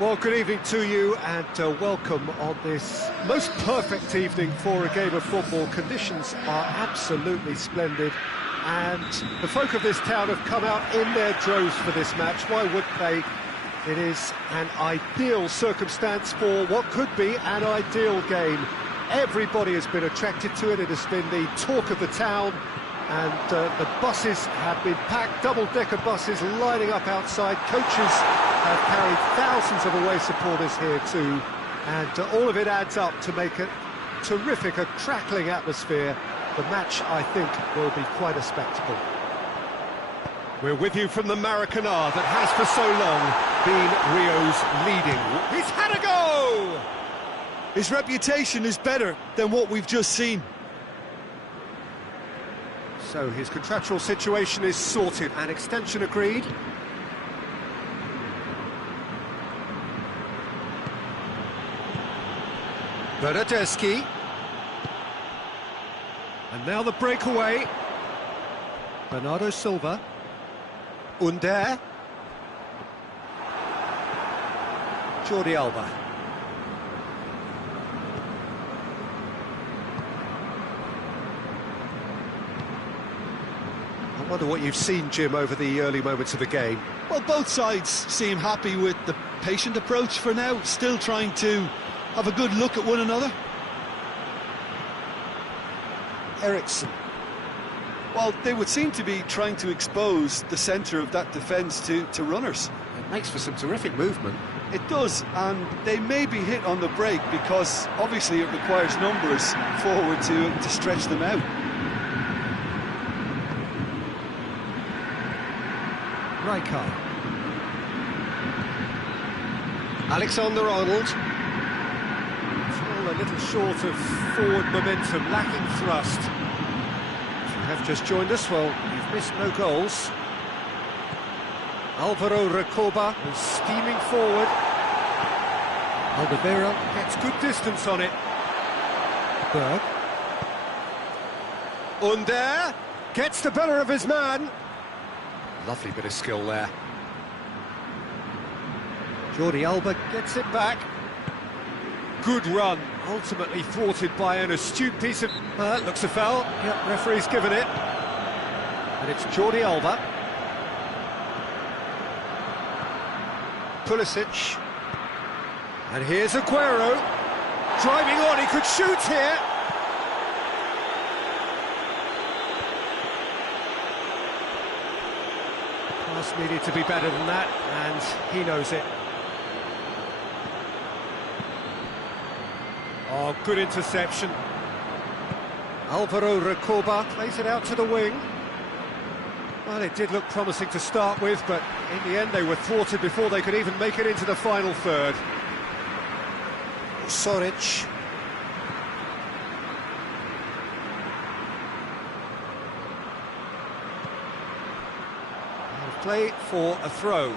Well, good evening to you and welcome on this most perfect evening for a game of football. Conditions are absolutely splendid and the folk of this town have come out in their droves for this match. Why wouldn't they? It is an ideal circumstance for what could be an ideal game. Everybody has been attracted to it. It has been the talk of the town. And the buses have been packed, double-decker buses lining up outside. Coaches have carried thousands of away supporters here too. And all of it adds up to make a terrific, a crackling atmosphere. The match, I think, will be quite a spectacle. We're with you from the Maracanã that has for so long been Rio's leading. He's had a go! His reputation is better than what we've just seen. So his contractual situation is sorted, an extension agreed. Bernardeschi. And now the breakaway. Bernardo Silva. Under. Jordi Alba. I wonder what you've seen, Jim, over the early moments of the game. Well, both sides seem happy with the patient approach for now, still trying to have a good look at one another. Eriksson. Well, they would seem to be trying to expose the centre of that defence to runners. It makes for some terrific movement. It does, and they may be hit on the break because obviously it requires numbers forward to stretch them out. Rijkaard. Alexander-Arnold. Still a little short of forward momentum, lacking thrust. If you have just joined us, well, you've missed no goals. Alvaro Recoba is steaming forward. Alderweireld gets good distance on it. Berg. Under gets the better of his man. Lovely bit of skill there. Jordi Alba gets it back. Good run, ultimately thwarted by an astute piece of... that looks a foul. Yep, referee's given it. And it's Jordi Alba. Pulisic. And here's Aguero. Driving on, he could shoot here. Pass needed to be better than that, and he knows it. Oh, good interception. Alvaro Recoba plays it out to the wing. Well, it did look promising to start with, but in the end they were thwarted before they could even make it into the final third. Soric. Play for a throw.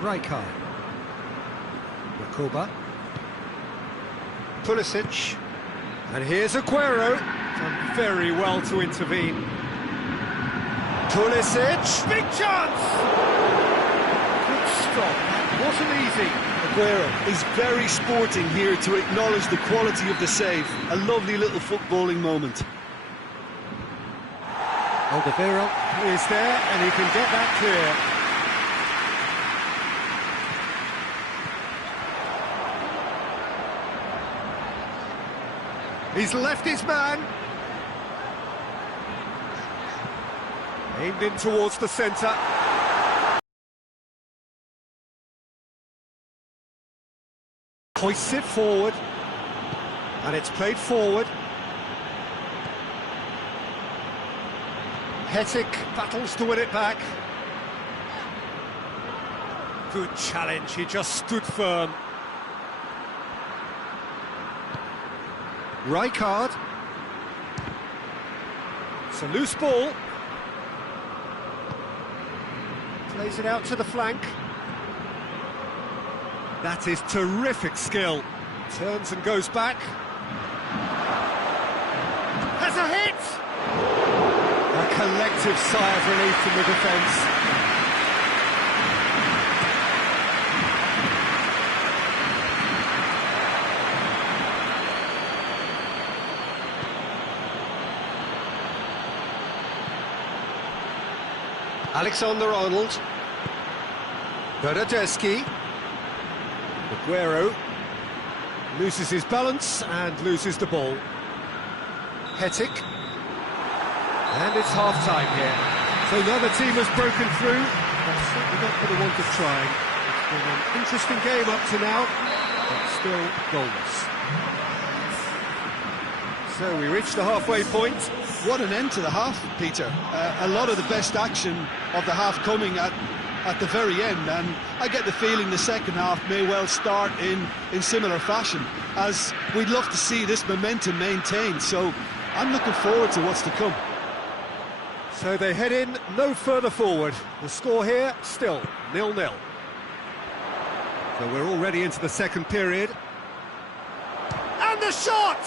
Rijkaard. Recoba. Pulisic. And here's Aguero. Done very well to intervene. Pulisic. Big chance! Good stop. That wasn't easy. Aguero is very sporting here to acknowledge the quality of the save. A lovely little footballing moment. Alderweireld is there and he can get that clear. He's left his man. Aimed in towards the centre. Hoists it forward, and it's played forward. Hetic battles to win it back. Good challenge, he just stood firm. Rijkaard. It's a loose ball. Plays it out to the flank. That is terrific skill. Turns and goes back. Has a hit! collective sigh of relief from the defence. Alexander-Arnold. Bernardeschi. Aguero loses his balance and loses the ball. Hetic. And it's half-time here. So neither team has broken through. That's certainly not for the want of trying. It's been an interesting game up to now, but still goalless. So we reach the halfway point. What an end to the half, Peter. A lot of the best action of the half coming at the very end, and I get the feeling the second half may well start in similar fashion, as we'd love to see this momentum maintained, so I'm looking forward to what's to come. So they head in no further forward. The score here, still 0-0. So we're already into the second period. And the shot!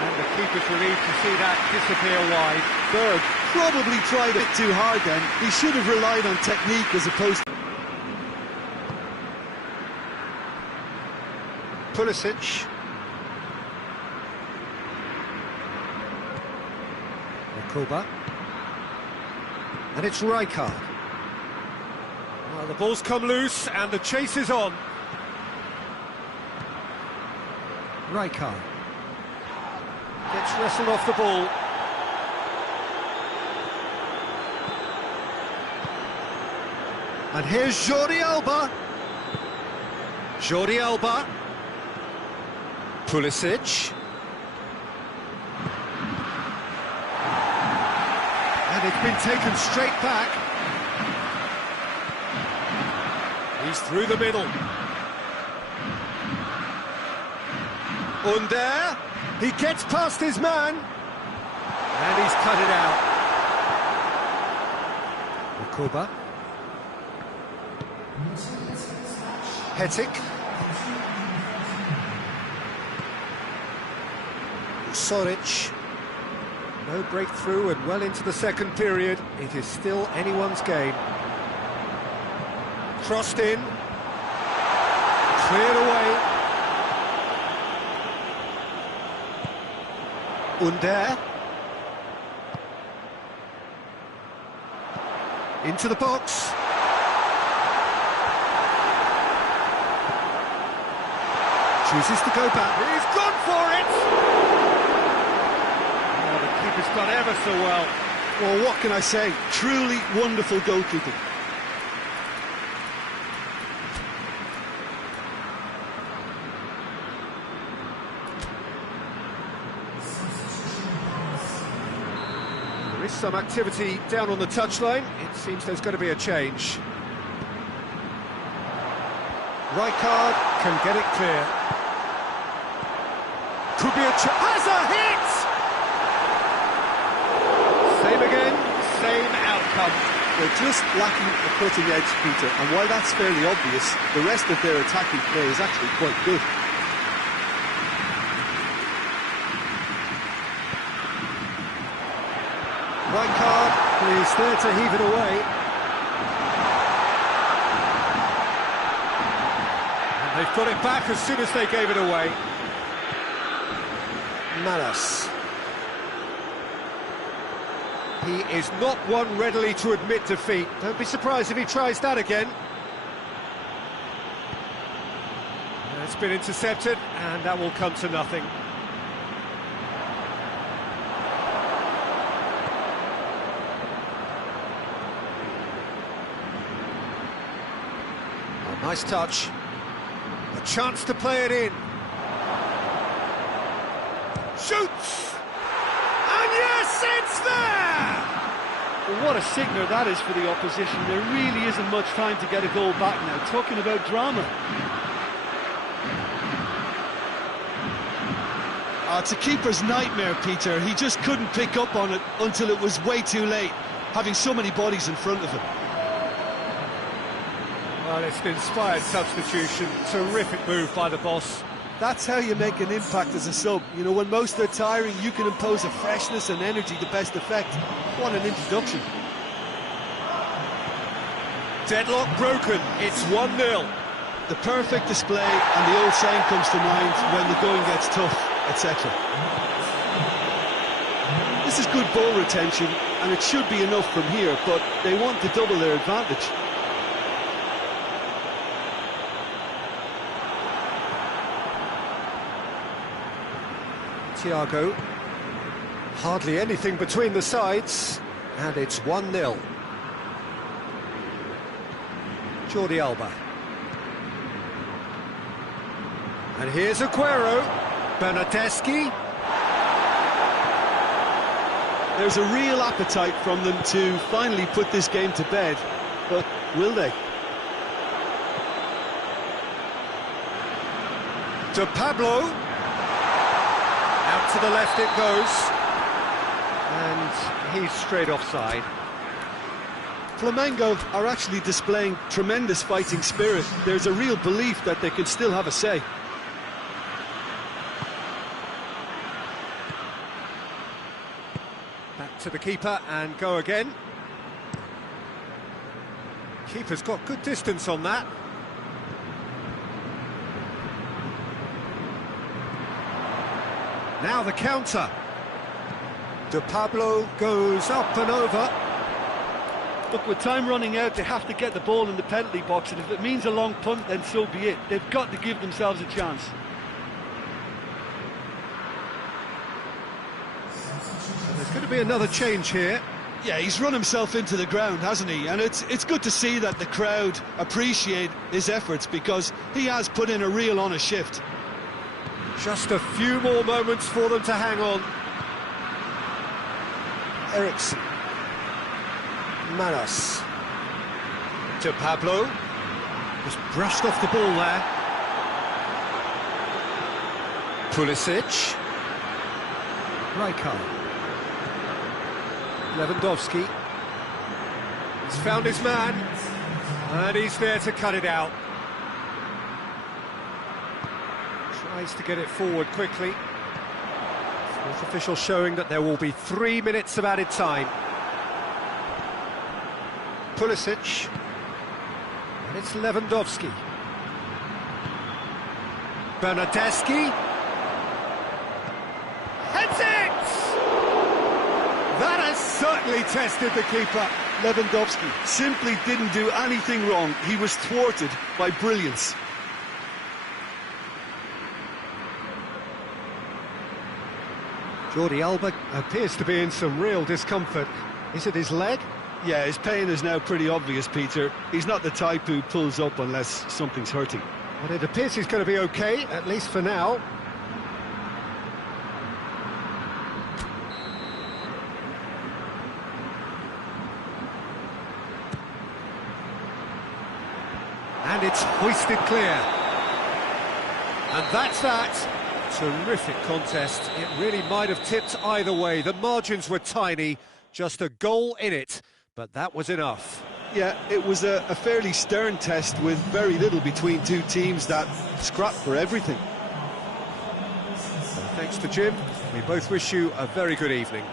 And the keeper's relieved to see that disappear wide. Berg probably tried a bit too hard then. He should have relied on technique as opposed to... Pulisic. Kuba. And it's Rijkaard. Well, the ball's come loose and the chase is on. Rijkaard gets wrestled off the ball. And here's Jordi Alba. Jordi Alba. Pulisic. And it's been taken straight back. He's through the middle. Under. He gets past his man. And he's cut it out. Kuba. Hetic. Soric. No breakthrough and well into the second period. It is still anyone's game. Crossed in. Cleared away. Under. Into the box. Chooses to go back. He's gone for it! He's done ever so well. Well, what can I say? Truly wonderful goalkeeping. There is some activity down on the touchline. It seems there's going to be a change. Rijkaard can get it clear. Could be a chance. Has a hit! Same again, same outcome. They're just lacking the cutting edge, Peter, and while that's fairly obvious, the rest of their attacking play is actually quite good. Rijkaard is there to heave it away. And they've got it back as soon as they gave it away. Malas. He is not one readily to admit defeat. Don't be surprised if he tries that again. It's been intercepted, and that will come to nothing. Oh, nice touch. A chance to play it in. Shoots! And yes, it's there! Well, what a signal that is for the opposition. There really isn't much time to get a goal back now. Talking about drama. It's a keeper's nightmare, Peter. He just couldn't pick up on it until it was way too late, having so many bodies in front of him. Well, it's an inspired substitution. Terrific move by the boss. That's how you make an impact as a sub. You know, when most are tiring, you can impose a freshness and energy to best effect. What an introduction. Deadlock broken, it's 1-0. The perfect display, and the old saying comes to mind, when the going gets tough, etc. This is good ball retention, and it should be enough from here, but they want to double their advantage. Thiago, hardly anything between the sides, and it's 1-0. Jordi Alba. And here's Aguero. Bernardeschi. There's a real appetite from them to finally put this game to bed, but will they? To Pablo. Out to the left it goes. And he's straight offside. Flamengo are actually displaying tremendous fighting spirit. There's a real belief that they can still have a say. Back to the keeper and go again. Keeper's got good distance on that. Now the counter. De Pablo goes up and over. Look, with time running out, they have to get the ball in the penalty box, and if it means a long punt, then so be it. They've got to give themselves a chance. And there's going to be another change here. Yeah, he's run himself into the ground, hasn't he? And it's good to see that the crowd appreciate his efforts, because he has put in a real honest shift. Just a few more moments for them to hang on. Ericsson. Manos. To Pablo. Just brushed off the ball there. Pulisic. Rijkaard. Lewandowski. He's found his man. And he's there to cut it out. Tries to get it forward quickly. Fourth official showing that there will be 3 minutes of added time. Pulisic. And it's Lewandowski. Bernardeschi. Heads it! That has certainly tested the keeper. Lewandowski simply didn't do anything wrong. He was thwarted by brilliance. Jordi Alba appears to be in some real discomfort. Is it his leg? Yeah, his pain is now pretty obvious, Peter. He's not the type who pulls up unless something's hurting. But it appears he's going to be okay, at least for now. And it's hoisted clear. And that's that. Terrific contest. It really might have tipped either way. The margins were tiny, just a goal in it, but that was enough. Yeah, it was a fairly stern test with very little between two teams that scrapped for everything. Thanks to Jim. We both wish you a very good evening.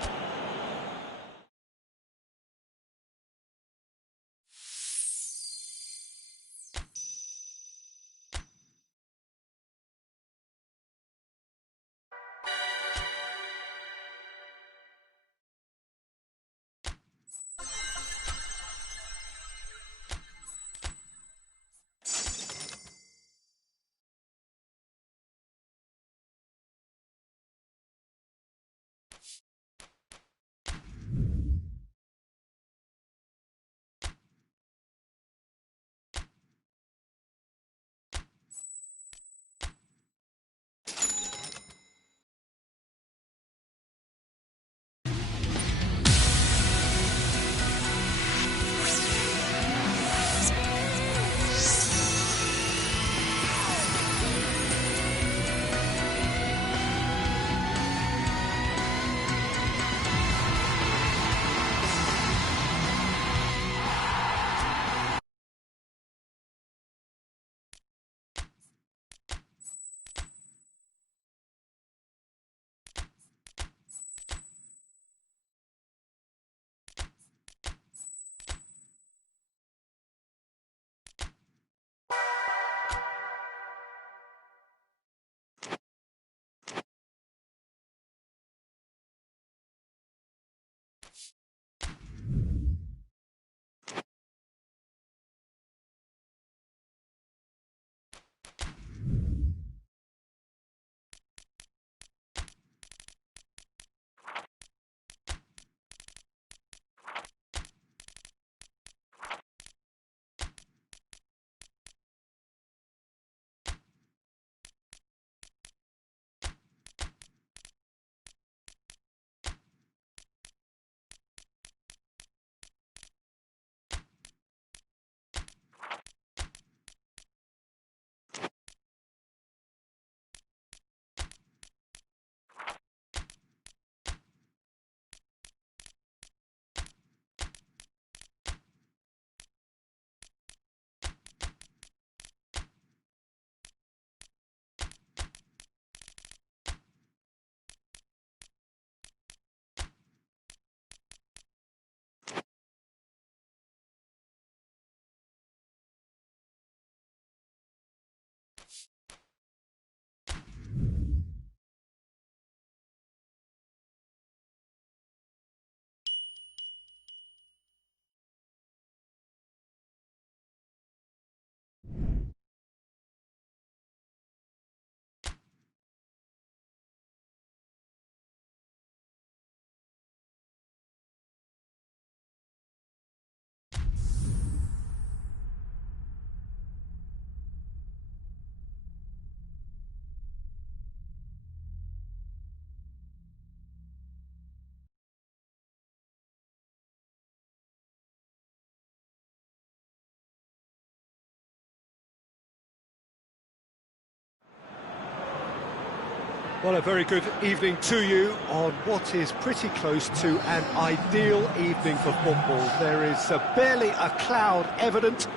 Well, a very good evening to you on what is pretty close to an ideal evening for football. There is barely a cloud evident.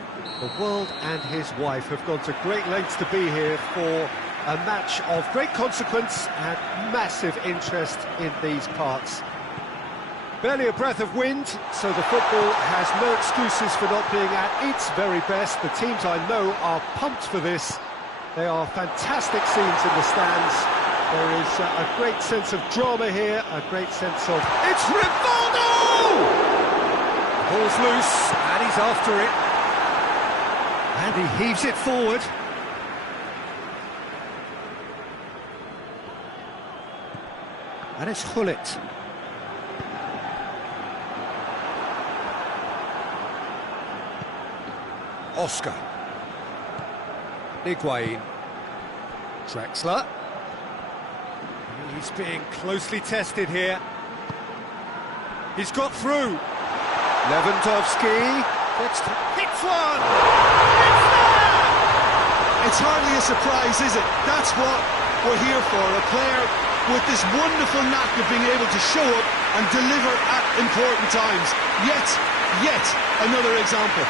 The world and his wife have gone to great lengths to be here for a match of great consequence and massive interest in these parts. Barely a breath of wind, so the football has no excuses for not being at its very best. The teams I know are pumped for this. They are fantastic scenes in the stands. There is a great sense of drama here, a great sense of... It's Rivaldo! Ball's loose, and he's after it. And he heaves it forward. And it's Gullit. Oscar. Higuain. Draxler. He's being closely tested here. He's got through. Lewandowski hits one! It's there! It's hardly a surprise, is it? That's what we're here for, a player with this wonderful knack of being able to show up and deliver at important times. Yet another example.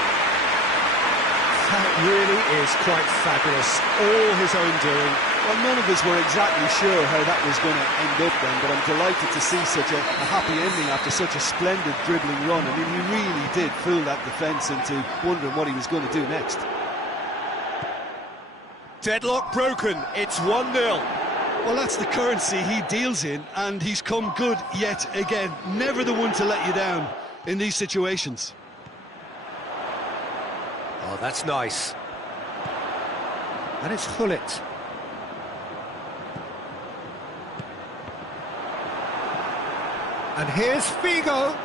That really is quite fabulous, all his own doing. Well, none of us were exactly sure how that was going to end up then, but I'm delighted to see such a happy ending after such a splendid dribbling run. I mean, he really did fool that defence into wondering what he was going to do next. Deadlock broken, it's 1-0. Well, that's the currency he deals in, and he's come good yet again. Never the one to let you down in these situations. Oh, that's nice. And it's Gullit. And here's Figo.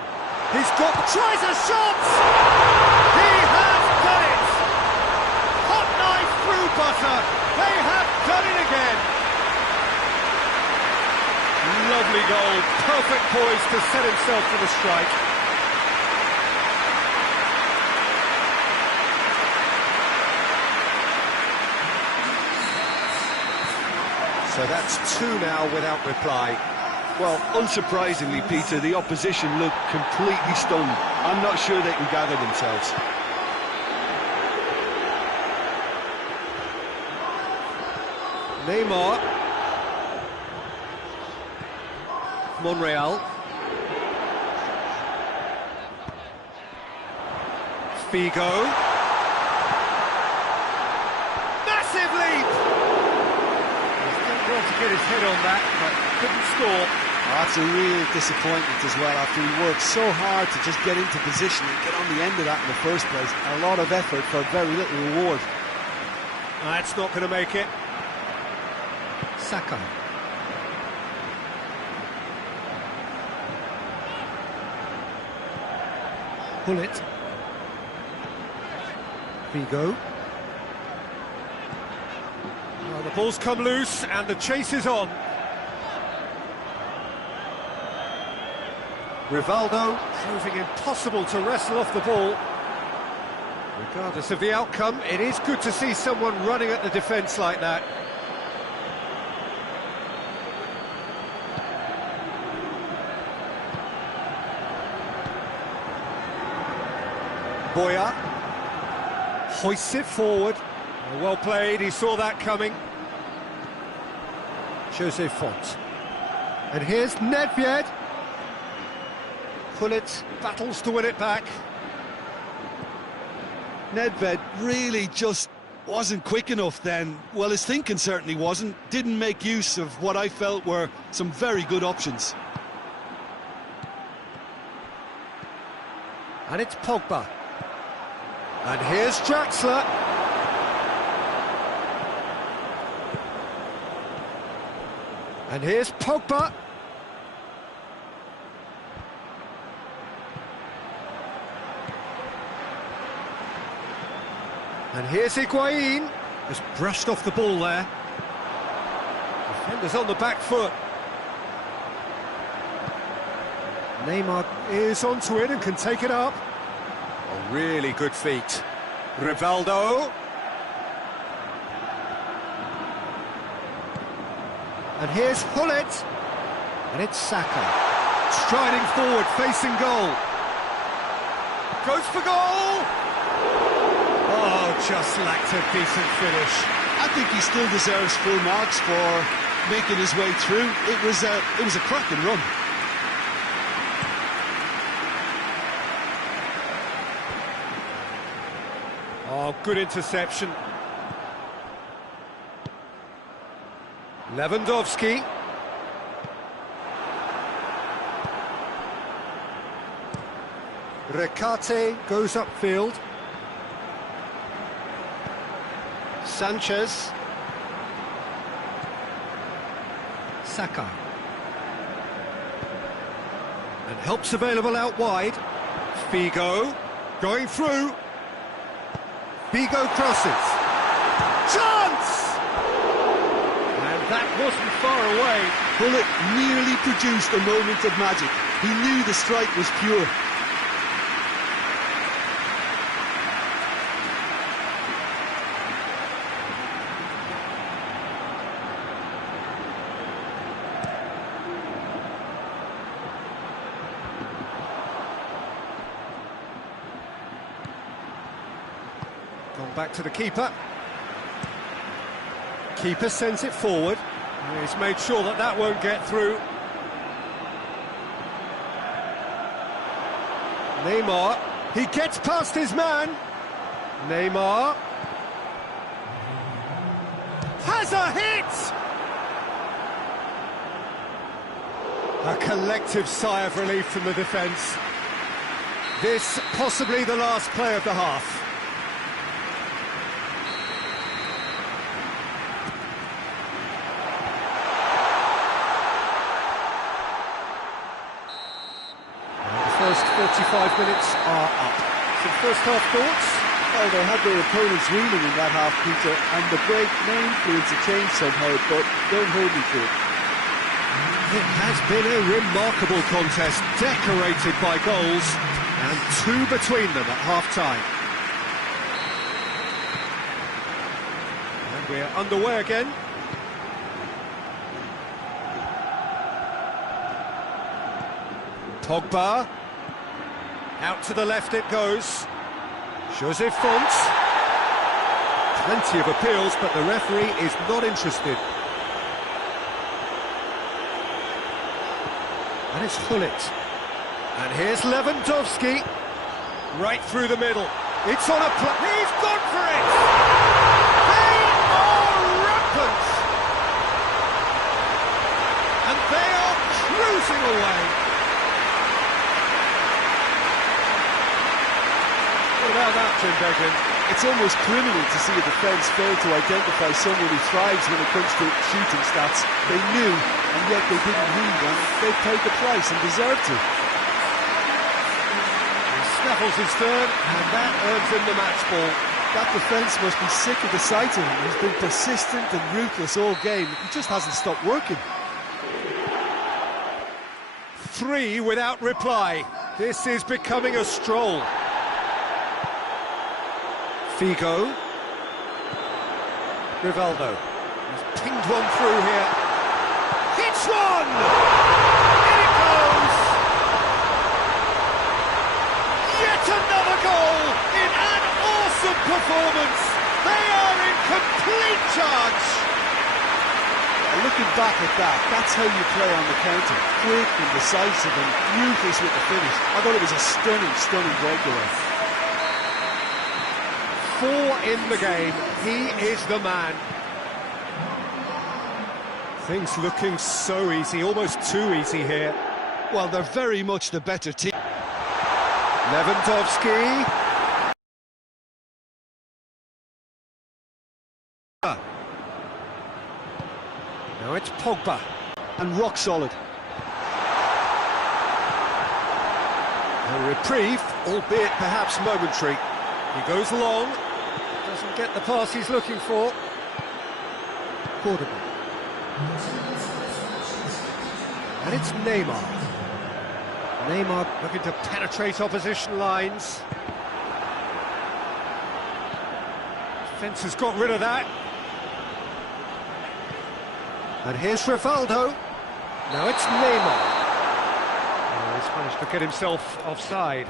Tries a shot! He has done it! Hot knife through butter. They have done it again. Lovely goal. Perfect poise to set himself for the strike. So that's 2 now without reply. Well, unsurprisingly, Peter, the opposition look completely stunned. I'm not sure they can gather themselves. Neymar. Monreal. Figo. Massive leap! To get his head on that, but couldn't score. That's a real disappointment as well, after he worked so hard to just get into position and get on the end of that in the first place. A lot of effort for very little reward. That's not going to make it. Saka. Gullit. Figo. The ball's come loose and the chase is on. Rivaldo proving impossible to wrestle off the ball. Regardless of the outcome, it is good to see someone running at the defence like that. Boya hoists it forward. Well played, he saw that coming. Jose Font. And here's Nedved. Gullit battles to win it back. Nedved really just wasn't quick enough then. Well, his thinking certainly wasn't. Didn't make use of what I felt were some very good options. And it's Pogba. And here's Draxler. And here's Pogba. And here's Higuain. Just brushed off the ball there. Defender's on the back foot. Neymar is onto it and can take it up. Oh, really good feet. Rivaldo. And here's Hullet. And it's Saka. Striding forward, facing goal. Goes for goal! Oh, just lacked a decent finish. I think he still deserves full marks for making his way through. It was a cracking run. Oh, good interception. Lewandowski. Recate goes upfield. Sanchez. Saka. And help's available out wide. Figo going through. Figo crosses. Chance! And that wasn't far away. Hullet nearly produced a moment of magic. He knew the strike was pure. Gone back to the keeper. Keeper sends it forward. He's made sure that that won't get through. Neymar. He gets past his man. Neymar. Has a hit! A collective sigh of relief from the defence. This possibly the last play of the half. First 45 minutes are up. Some first half thoughts? Well, they had their opponents reeling in that half, Peter, and the break may influence a change somehow, but don't hold me to it. It has been a remarkable contest, decorated by goals, and two between them at half-time. And we're underway again. Pogba. Out to the left it goes. José Fonte. Plenty of appeals, but the referee is not interested. And it's Hullet. And here's Lewandowski. Right through the middle. It's on a play. He's gone for it! They are rampant! And they are cruising away. What about that, Jim Beglin? It's almost criminal to see a defence fail to identify someone who thrives when it comes to shooting stats. They knew, and yet they didn't read, and they've paid the price and deserve to. He snaffles his third, and that earns him the match ball. That defence must be sick of the sight of him. He's been persistent and ruthless all game. He just hasn't stopped working. 3 without reply. This is becoming a stroll. Figo. Rivaldo. He's pinged one through here. Hits one! In it goes! Yet another goal in an awesome performance. They are in complete charge. Looking back at that, that's how you play on the counter. Quick and decisive and ruthless with the finish. I thought it was a stunning breakaway. 4 in the game. He is the man. Things looking so easy, almost too easy here. Well, they're very much the better team. Lewandowski. Now it's Pogba. And rock solid. A reprieve, albeit perhaps momentary. He goes long, doesn't get the pass he's looking for. Cordoba. And it's Neymar. Neymar looking to penetrate opposition lines. Defence has got rid of that. And here's Rivaldo. Now it's Neymar. Oh, he's managed to get himself offside.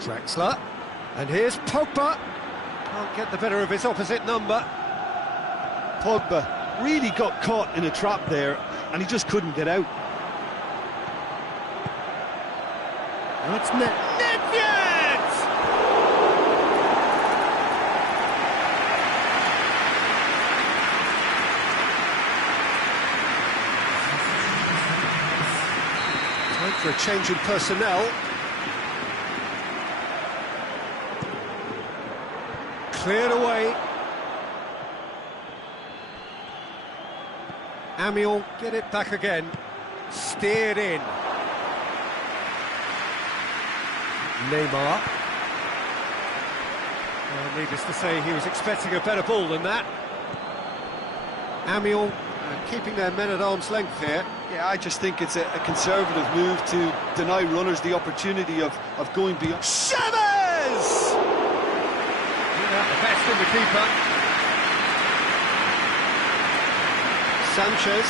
Draxler. And here's Pogba. Can't get the better of his opposite number. Pogba really got caught in a trap there, and he just couldn't get out. Now it's Nedved! Time for a change in personnel. Cleared away. Amiel, get it back again. Steered in. Neymar. Well, needless to say, he was expecting a better ball than that. Amiel keeping their men at arm's length here. Yeah, I just think it's a conservative move to deny runners the opportunity of going beyond. Chavez! The best in the keeper. Sanchez.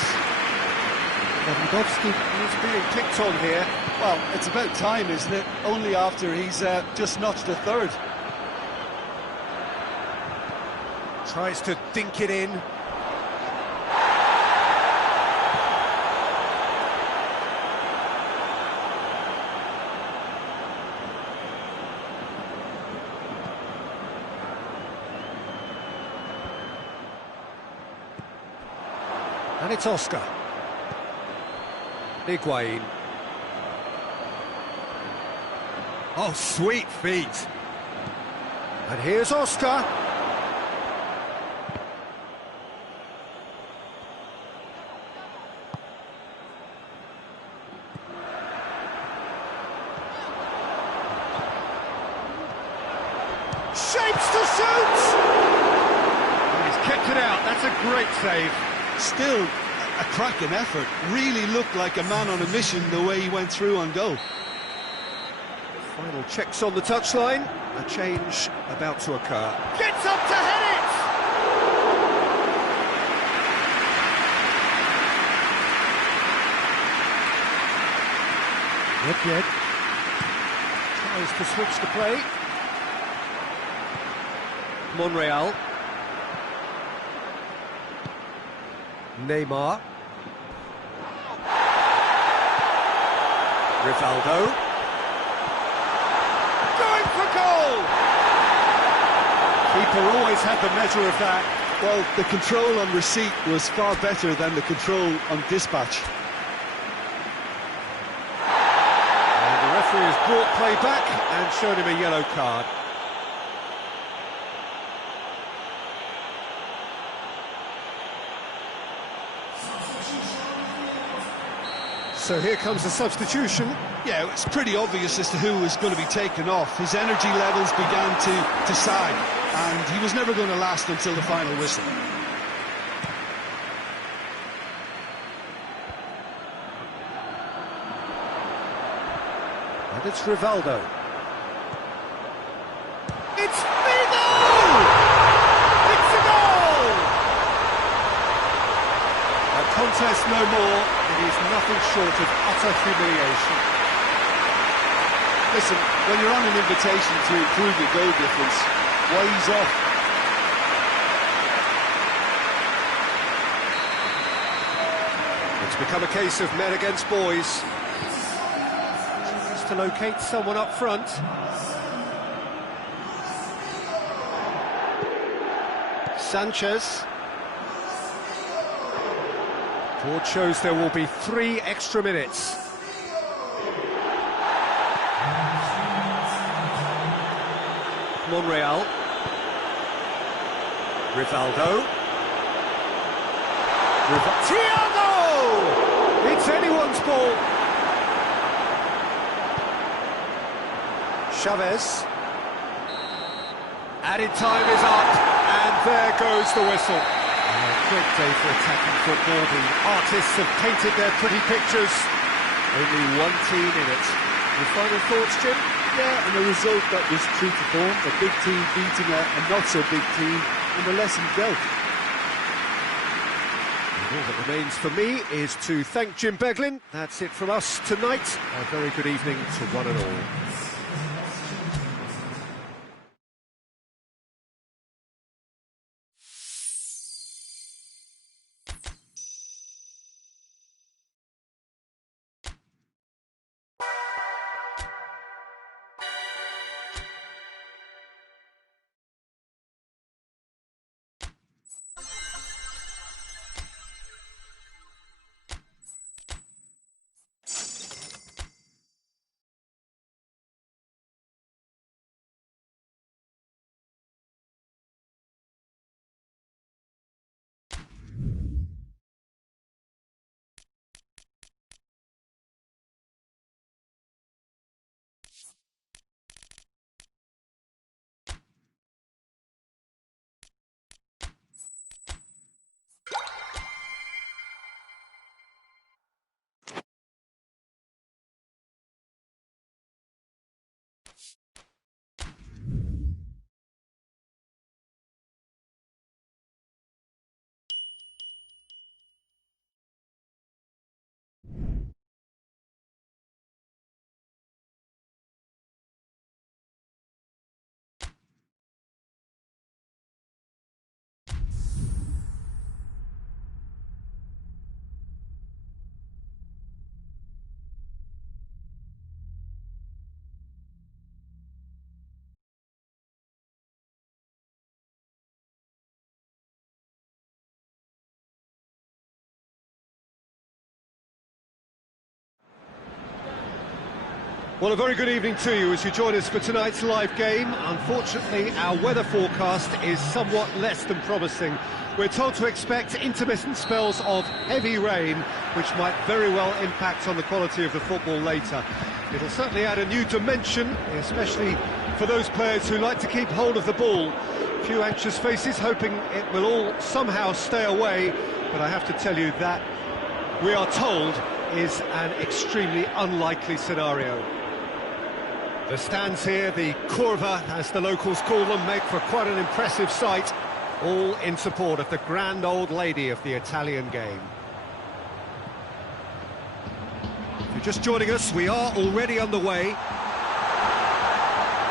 Lewandowski is being picked on here. Well, it's about time, isn't it? Only after he's just notched a third. Tries to dink it in. And it's Oscar. Higuain. Oh, sweet feet. And here's Oscar. Shapes to shoot! He's kept it out. That's a great save. Still a cracking effort. Really looked like a man on a mission the way he went through on goal. Final checks on the touchline. A change about to occur. Gets up to head it! Not yet. Tries to switch the play. Monreal. Neymar. Rivaldo. Going for goal! Keeper always had the measure of that. Well, the control on receipt was far better than the control on dispatch. And the referee has brought play back and shown him a yellow card. So here comes the substitution. Yeah, it's pretty obvious as to who was going to be taken off. His energy levels began to sag, and he was never going to last until the final whistle. And it's Rivaldo. It's Figo! It's a goal! A contest no more. It is nothing short of utter humiliation. Listen, when you're on an invitation to improve your goal difference, why ease off? It's become a case of men against boys. Tries to locate someone up front. Sanchez. Board shows there will be 3 extra minutes. Monreal. Rivaldo. Thiago! It's anyone's ball. Chavez. Added time is up, and there goes the whistle. Great day for attacking football. The artists have painted their pretty pictures. Only one team in it. Your final thoughts, Jim? Yeah, and a result that was true to form. A big team beating a not-so-big team, and the lesson dealt. All that remains for me is to thank Jim Beglin. That's it from us tonight. A very good evening to one and all. Well, a very good evening to you as you join us for tonight's live game. Unfortunately, our weather forecast is somewhat less than promising. We're told to expect intermittent spells of heavy rain, which might very well impact on the quality of the football later. It'll certainly add a new dimension, especially for those players who like to keep hold of the ball. A few anxious faces hoping it will all somehow stay away, but I have to tell you that we are told is an extremely unlikely scenario. The stands here, the curva, as the locals call them, make for quite an impressive sight, all in support of the grand old lady of the Italian game. If you're just joining us, we are already underway.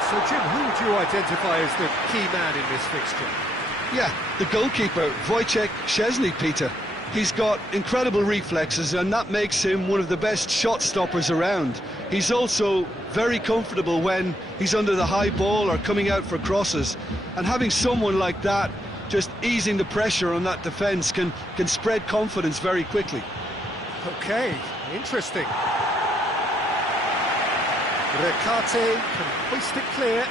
So, Jim, who would you identify as the key man in this fixture? Yeah, the goalkeeper, Wojciech Szczesny, Peter. He's got incredible reflexes, and that makes him one of the best shot stoppers around. He's also very comfortable when he's under the high ball or coming out for crosses. And having someone like that just easing the pressure on that defence can spread confidence very quickly. OK, interesting. Recate can hoist it clear.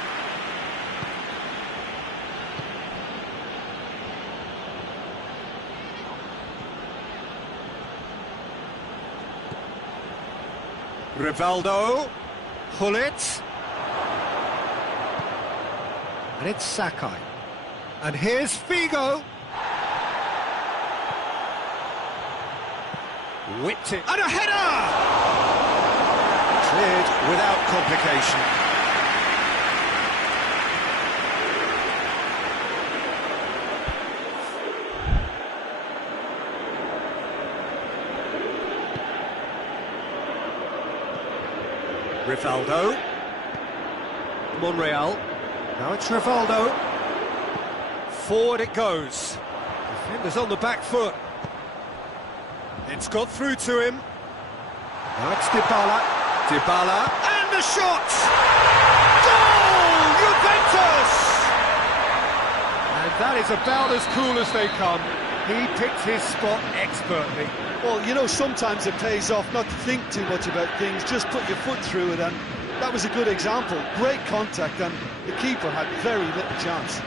Rivaldo, Hullet, and it's Sakai. And here's Figo. Whipped it, and a header! Cleared without complication. Rivaldo, Monreal, now it's Rivaldo, forward it goes, defender's on the back foot, it's got through to him, now it's Dybala, and the shot! Goal! Juventus! And that is about as cool as they come. He picked his spot expertly. Well, you know, sometimes it pays off not to think too much about things, just put your foot through it, and that was a good example. Great contact, and the keeper had very little chance.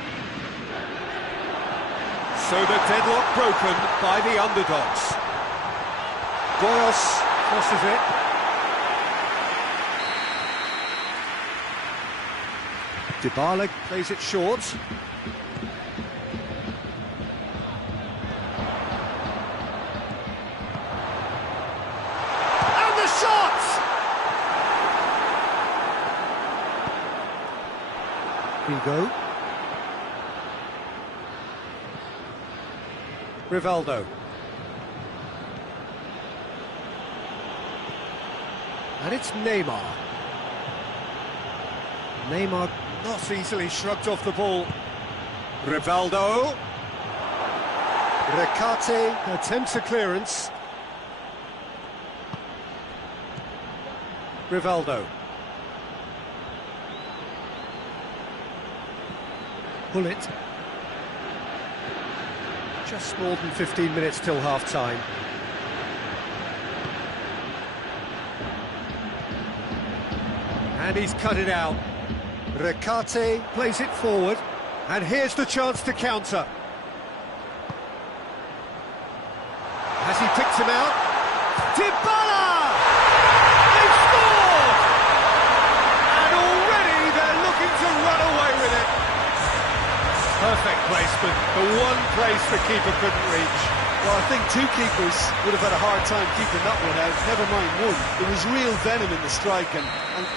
So the deadlock broken by the underdogs. Boyos crosses it. Dybala plays it short. Figo. Rivaldo. And it's Neymar. Neymar not easily shrugged off the ball. Rivaldo. Recate attempts a clearance. Rivaldo. Bullet. Just more than 15 minutes till half-time. And he's cut it out. Recate plays it forward. And here's the chance to counter. Has he picked him out? Dybala! They've scored! And already they're looking to run away with it. Perfect placement, the one place the keeper couldn't reach. Well, I think two keepers would have had a hard time keeping that one out, never mind one. There was real venom in the strike and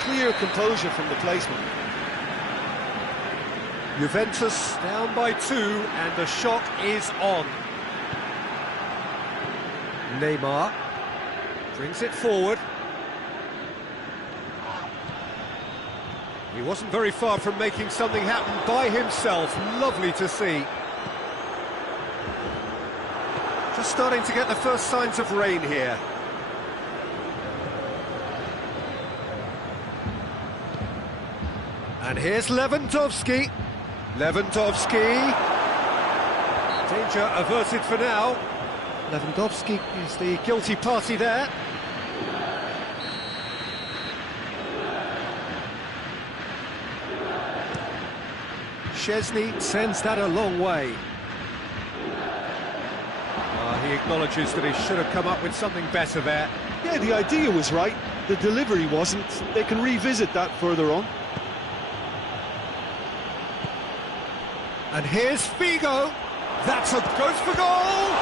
clear composure from the placement. Juventus down by 2 and the shot is on. Neymar brings it forward. He wasn't very far from making something happen by himself. Lovely to see. Just starting to get the first signs of rain here. And here's Lewandowski. Lewandowski. Danger averted for now. Lewandowski is the guilty party there. Szczesny sends that a long way. He acknowledges that he should have come up with something better there. Yeah, the idea was right, the delivery wasn't. They can revisit that further on. And here's Figo. That's a goes for goal!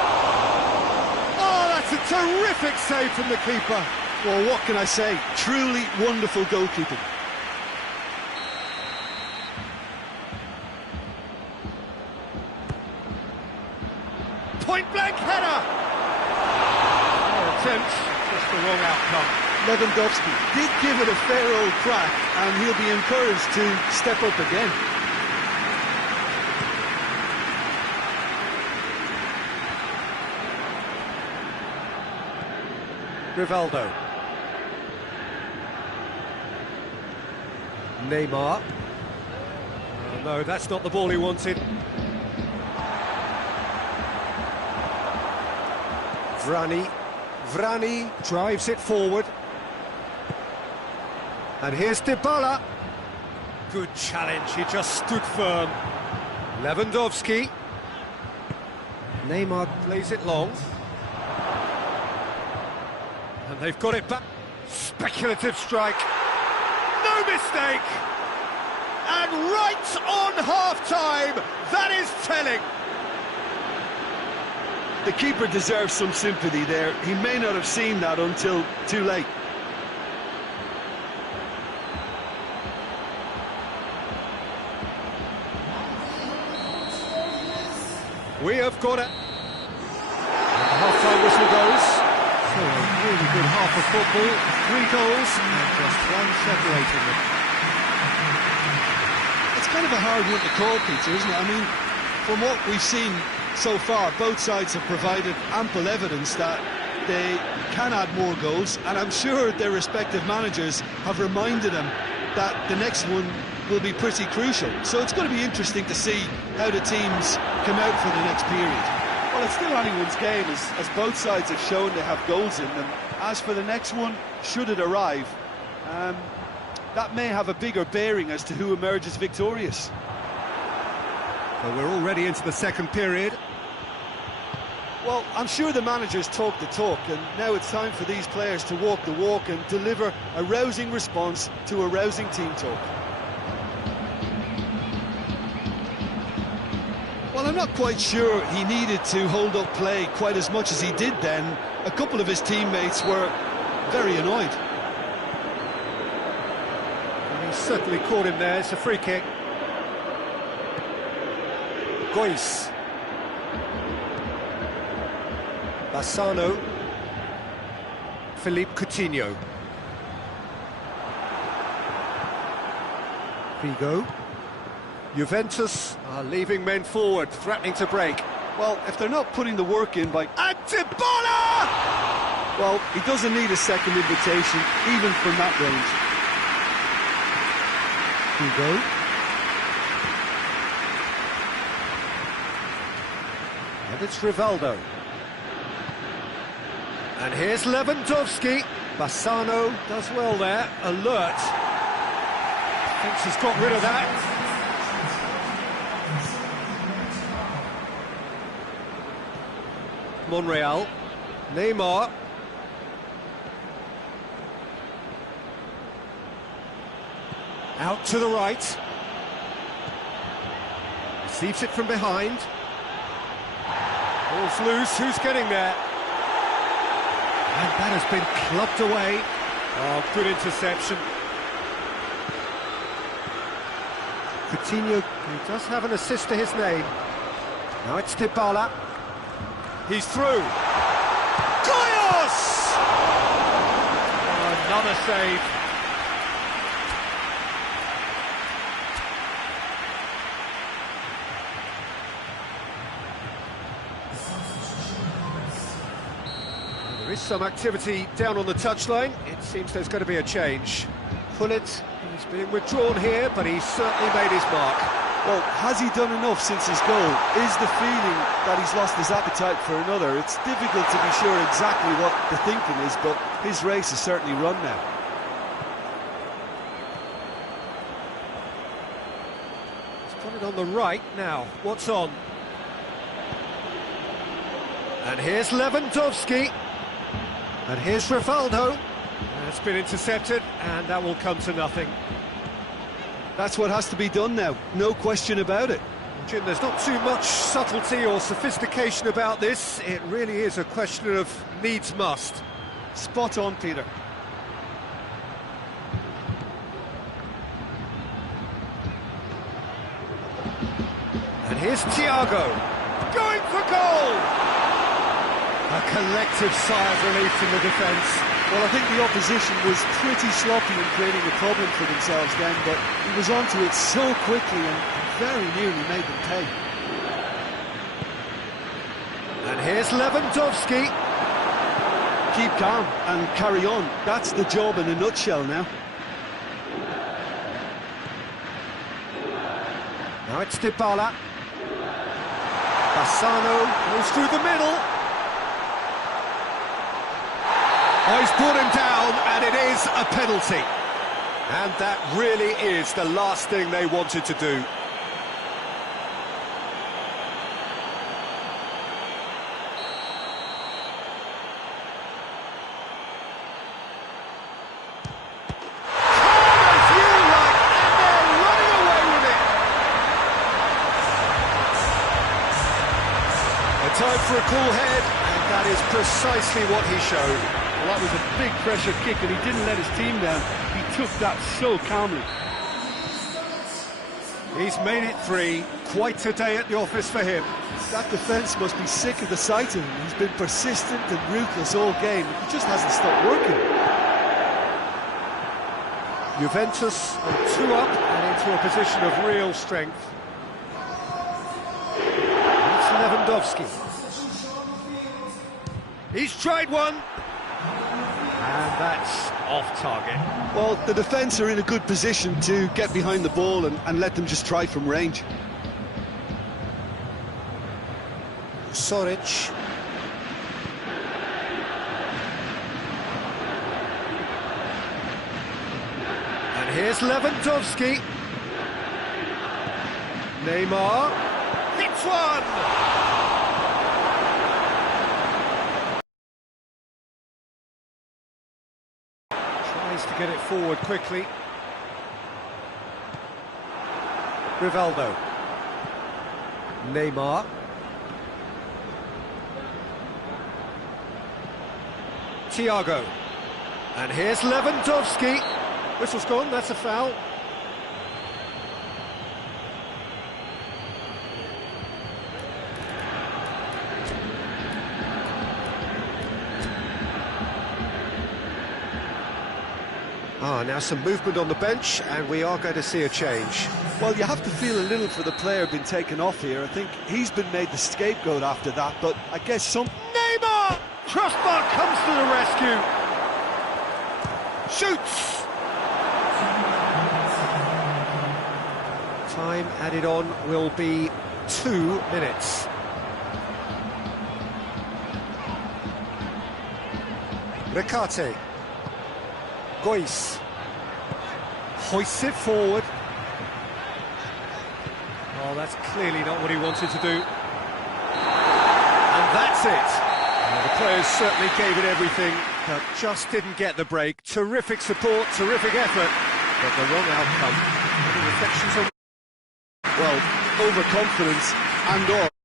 Oh, that's a terrific save from the keeper. Well, what can I say? Truly wonderful goalkeeping. Point-blank header! Attempts, just the wrong outcome. Lewandowski did give it a fair old crack, and he'll be encouraged to step up again. Rivaldo. Neymar. Oh, no, that's not the ball he wanted. Vrani drives it forward. And here's Dybala. Good challenge, he just stood firm. Lewandowski. Neymar plays it long. And they've got it back. Speculative strike. No mistake! And right on half-time, that is telling. The keeper deserves some sympathy there. He may not have seen that until too late. We have got it. And the half-time whistle goes. So a really good half of football. 3 goals and just one separating them. It's kind of a hard one to call, Peter, isn't it? I mean, from what we've seen so far, both sides have provided ample evidence that they can add more goals, and I'm sure their respective managers have reminded them that the next one will be pretty crucial. So it's going to be interesting to see how the teams come out for the next period. Well, it's still anyone's game, as both sides have shown they have goals in them. As for the next one, should it arrive, that may have a bigger bearing as to who emerges victorious. Well, we're already into the second period. Well, I'm sure the managers talk the talk, and now it's time for these players to walk the walk and deliver a rousing response to a rousing team talk. Well, I'm not quite sure he needed to hold up play quite as much as he did then. A couple of his teammates were very annoyed. And he certainly caught him there. It's a free kick. Gois. Bassano. Philippe Coutinho. Figo. Juventus are leaving men forward, threatening to break. Well, if they're not putting the work in by... And Dybala! Well, he doesn't need a second invitation, even from that range. Figo. And it's Rivaldo. And here's Lewandowski. Bassano does well there, alert. Thinks he's got rid of that. Monreal. Neymar. Out to the right. Receives it from behind. Ball's loose, who's getting there? And that has been clubbed away. Oh, good interception. Coutinho, he does have an assist to his name. Now it's Dybala. He's through. Goyos! Oh, another save. There is some activity down on the touchline. It seems there's going to be a change. Pullet, he's being withdrawn here, but he's certainly made his mark. Well, has he done enough since his goal? Is the feeling that he's lost his appetite for another? It's difficult to be sure exactly what the thinking is, but his race is certainly run now. He's got it on the right now. What's on? And here's Lewandowski. And here's Rivaldo. That's been intercepted, and that will come to nothing. That's what has to be done now, no question about it. Jim, there's not too much subtlety or sophistication about this. It really is a question of needs must. Spot on, Peter. And here's Thiago, going for goal! A collective sigh of relief from the defence. Well, I think the opposition was pretty sloppy in creating a problem for themselves then, but he was onto it so quickly and very nearly made them pay. And here's Lewandowski. Keep calm and carry on. That's the job in a nutshell now. Now it's Dybala. Bassano goes through the middle. Oh, he's brought him down, and it is a penalty. And that really is the last thing they wanted to do. Time for a cool head, and that is precisely what he showed. Well, that was a big pressure kick, and he didn't let his team down. He took that so calmly. He's made it 3. Quite a day at the office for him. That defence must be sick of the sight of him. He's been persistent and ruthless all game. He just hasn't stopped working. Juventus are 2 up and into a position of real strength. It's Lewandowski. He's tried one. And that's off target. Well, the defence are in a good position to get behind the ball and let them just try from range. Soric. And here's Lewandowski. Neymar. Hits one! To get it forward quickly. Rivaldo. Neymar. Thiago. And here's Lewandowski. Whistle's gone, that's a foul. Now some movement on the bench, and we are going to see a change. Well, you have to feel a little for the player being taken off here. I think he's been made the scapegoat after that, but I guess some... Neymar! Trustmark comes to the rescue. Shoots! Time added on will be 2 minutes. Recate. Gois hoists it forward. Oh, that's clearly not what he wanted to do. And that's it. Well, the players certainly gave it everything, but just didn't get the break. Terrific support, terrific effort, but the wrong outcome. Any reflections on... Well, overconfidence and all.